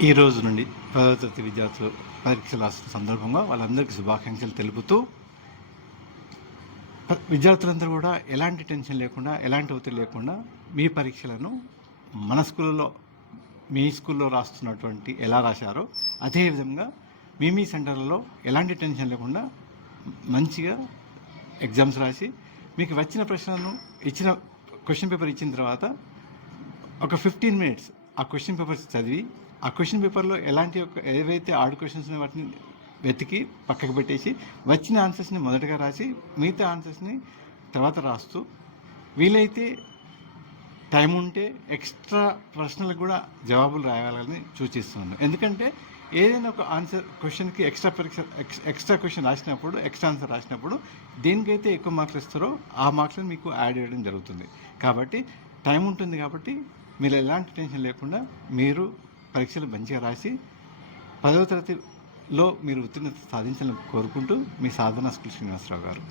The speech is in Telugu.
ఈ రోజు నుండి పదవ తరగతి విద్యార్థులు పరీక్షలు రాస్తున్న సందర్భంగా వాళ్ళందరికీ శుభాకాంక్షలు తెలుపుతూ విద్యార్థులందరూ కూడా ఎలాంటి టెన్షన్ లేకుండా ఎలాంటి ఒత్తిడి లేకుండా మీ పరీక్షలను మన స్కూల్లో మీ స్కూల్లో రాస్తున్నటువంటి ఎలా రాశారో అదేవిధంగా మీ మీ సెంటర్లలో ఎలాంటి టెన్షన్ లేకుండా మంచిగా ఎగ్జామ్స్ రాసి మీకు వచ్చిన ప్రశ్నలను ఇచ్చిన క్వశ్చన్ పేపర్ ఇచ్చిన తర్వాత ఒక ఫిఫ్టీన్ మినిట్స్ ఆ క్వశ్చన్ పేపర్స్ చదివి ఆ క్వశ్చన్ పేపర్లో ఎలాంటి ఒక ఏవైతే ఆడు క్వశ్చన్స్ వాటిని వెతికి పక్కకు పెట్టేసి వచ్చిన ఆన్సర్స్ని మొదటగా రాసి మిగతా ఆన్సర్స్ని తర్వాత రాస్తూ వీలైతే టైం ఉంటే ఎక్స్ట్రా ప్రశ్నలకు కూడా జవాబులు రాయాలని సూచిస్తున్నాను. ఎందుకంటే ఏదైనా ఒక ఆన్సర్ క్వశ్చన్కి ఎక్స్ట్రా పరీక్ష ఎక్స్ట్రా క్వశ్చన్ రాసినప్పుడు ఎక్స్ట్రా ఆన్సర్ రాసినప్పుడు దేనికైతే ఎక్కువ మార్క్స్ ఇస్తారో ఆ మార్క్స్ని మీకు యాడ్ చేయడం జరుగుతుంది. కాబట్టి టైం ఉంటుంది కాబట్టి మీరు ఎలాంటి టెన్షన్ లేకుండా మీరు పరీక్షలు మంచిగా రాసి పదవ తరగతిలో మీరు ఉత్తీర్ణత సాధించాలని కోరుకుంటూ మీ సాధన స్కూల్ శ్రీనివాసరావు గారు.